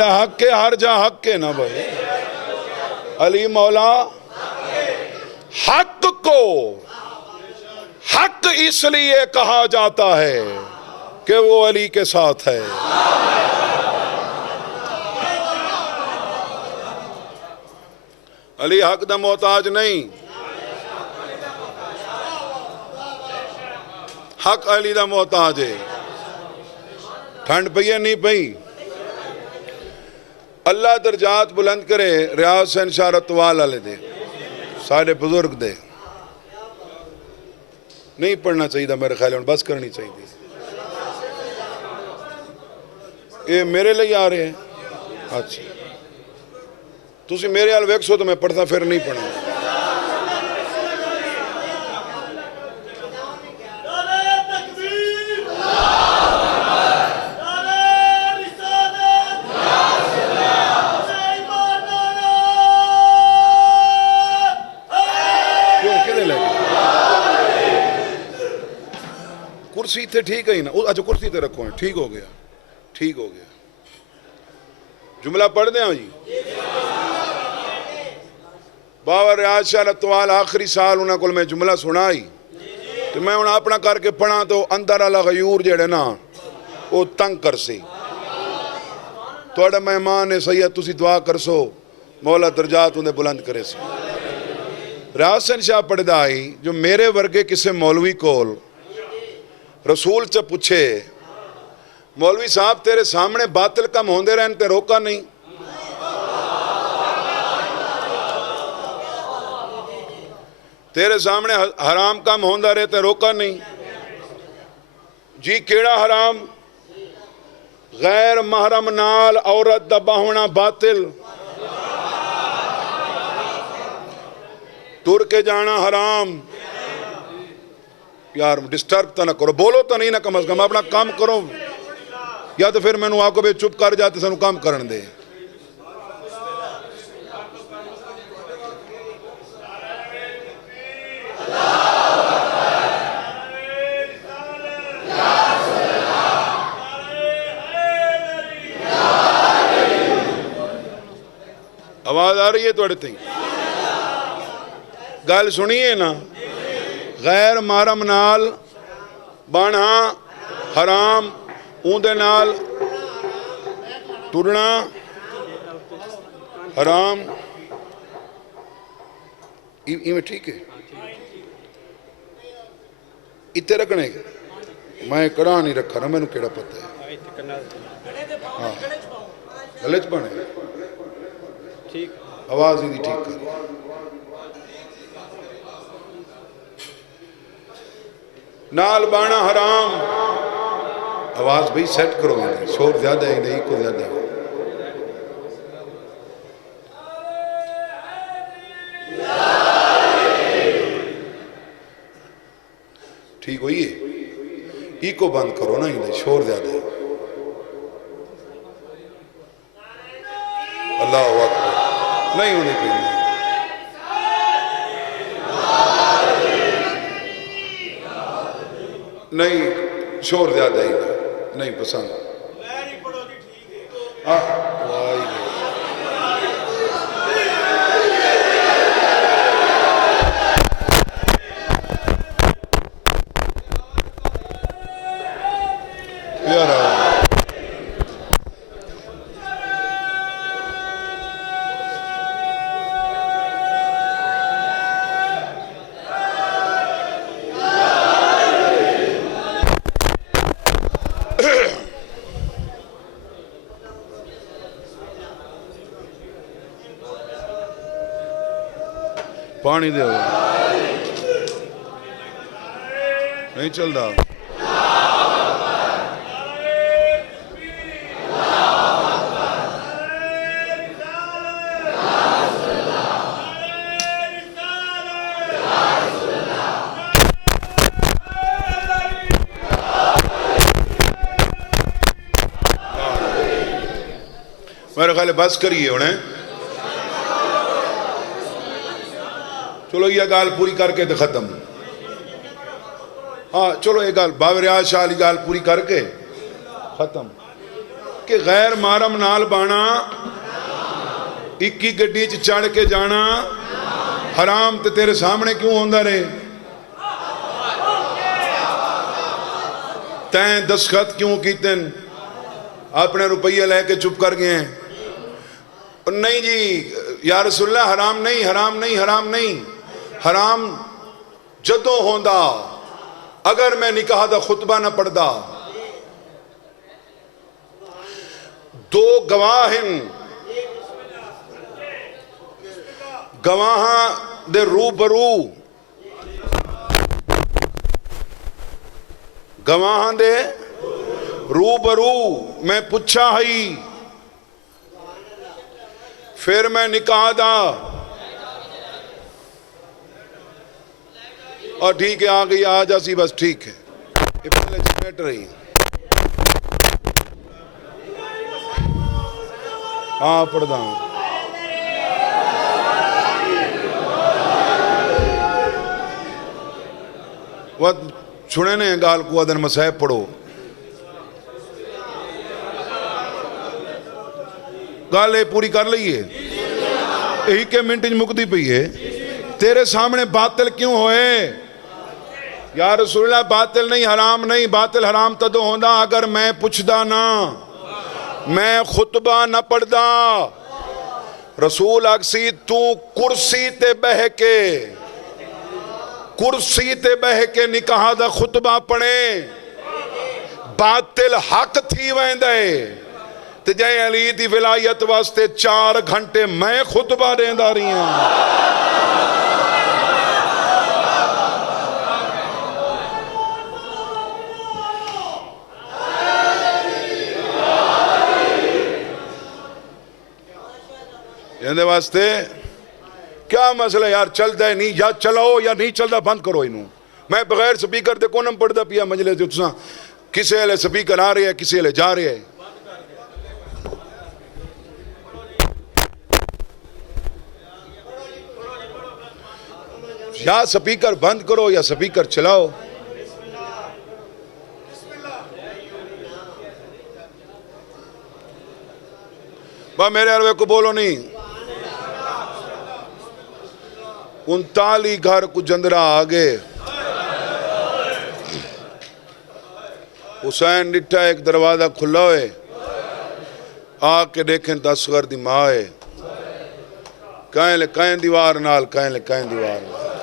जेड़ा हक के हर जा हक के ना भाई। अली मौला हक को हक इसलिए कहा जाता है कि वो अली के साथ है। अली हक दा मोहताज नहीं, हक अली दा मोहताज है। ठंड पई है नहीं पई? अल्लाह दरजात बुलंद करे रियाज से इशारत वाले दे, सारे बुजुर्ग दे। नहीं पढ़ना चाहिए मेरे ख्याल में, बस करनी चाहिए। ये मेरे लिए आ रहे हैं? अच्छा, तुसी मेरे हाल वेखो तो मैं पढ़ता फिर नहीं पढ़ना। कुर्सी थे ठीक है ही ना? अच्छा कुर्सी थे रखो है, ठीक हो गया, ठीक हो गया। जुमला पढ़ दें जी। बाबा रियाज शाह लतवाल आखिरी साल उन्होंने को मैं जुमला सुनाई तो मैं उन्हें अपना करके पढ़ा तो अंदर वाला गयूर जेड़े ना वो तंग कर सी। थोड़ा मेहमान है सैयद, तुसी दुआ कर सो मौला दरजात उन्हें बुलंद करे सो। रियाज शाह पढ़दा आई जो मेरे वर्गे किसी मौलवी कोल रसूल च पूछे मौलवी साहब तेरे सामने बातिल कम होंदे रहन ते रोका नहीं? तेरे सामने हराम कम होंदा रहे ते रोका नहीं? जी केड़ा हराम? गैर महरम नाल औरत दा बाहुना बातिल, तुर के जाना हराम। यार डिस्टर्ब तो ना करो, बोलो तो नहीं ना, कम अज कम अपना काम करो, या तो फिर मैनू आको भी चुप कर जाते सानू काम करन दे। आवाज आ रही है थोड़े तई? गल सुनिए ना, गैर महरम नाल बाणा हराम, ऊंदे नाल टुरना हराम। इवें ठीक है? इतने रखने मैं कड़ा नहीं रखा ना, मैनू केड़ा पता है। हाँ गले च बने ठीक, आवाज ही ठीक कर। नाल बाणा हराम, आवाज भाई सेट करो, शोर ज्यादा है नहीं को ज्यादा है। ठीक हुई है? इको बंद करो ना, इधर शोर ज्यादा है। अल्लाह अकबर नहीं होनी चाहिए। नहीं शोर ज्यादा ही नहीं पसंद। पानी दे नहीं चलता। मेरे ख्याल बस करिए उन्हें। चलो ये गाल पूरी करके तो खत्म। हाँ चलो ये गाल बाबर रियाज शाह वाली गाल पूरी करके खत्म। कि गैर मारम नाल बाना, इक्की गड्डी च चढ़ के जाना हराम। ते तेरे सामने क्यों होंदा रहे? तैं दस्तखत क्यों कीते? अपने रुपये लेके चुप कर गए हैं। नहीं जी या रसूलल्लाह, हराम नहीं, हराम नहीं, हराम नहीं। हराम जदों होंदा अगर मैं निकाह दा खुतबा ना पढ़दा। दो गवाह हैं, गवाहां दे रूबरू, गवाहां दे रूबरू मैं पुछा ही, फिर मैं निकाह दा और ठीक है आ गई, आ जासी बस ठीक है। ये पहले बैठ रही हाँ पढ़दा वह सुने ने गाल को अदन मसाहब पढ़ो। गल ये पूरी कर ली है, यही के मिनट च मुकदी पई है। तेरे सामने बातिल क्यों होए? या रसूलल्लाह बातिल नहीं, हराम नहीं। बातिल हराम तदों होंदा अगर मैं पुछदा ना, मैं खुतबा न पढ़दा। रसूल अक्सी तू कुर्सी ते बह के, कुर्सी ते बह के निकाह दा खुतबा पढ़े, बातिल हक थी वेंदे। ते जै अली दी विलायत वास्ते 4 घंटे मैं खुतबा देंदा रही हां। ਇਹਦੇ वास्ते क्या मसला यार? चलता है नहीं, या चलाओ या नहीं चलता बंद करो इनू। मैं बगैर स्पीकर दे कोनम पढ़दा पिया मजले च, तुसा किसे वेले स्पीकर आ रहे है, किसे वेले जा रहे है। या स्पीकर बंद करो या स्पीकर चलाओ। बा मेरे अरवे को बोलो नहीं। 39 घर को जंदरा आ गए। हुसैन डिठा एक दरवाजा खुला है, आके देखें 10 घर दी मां है। कहें ले कहें दीवार नाल, कहें ले कहें दीवार नाल।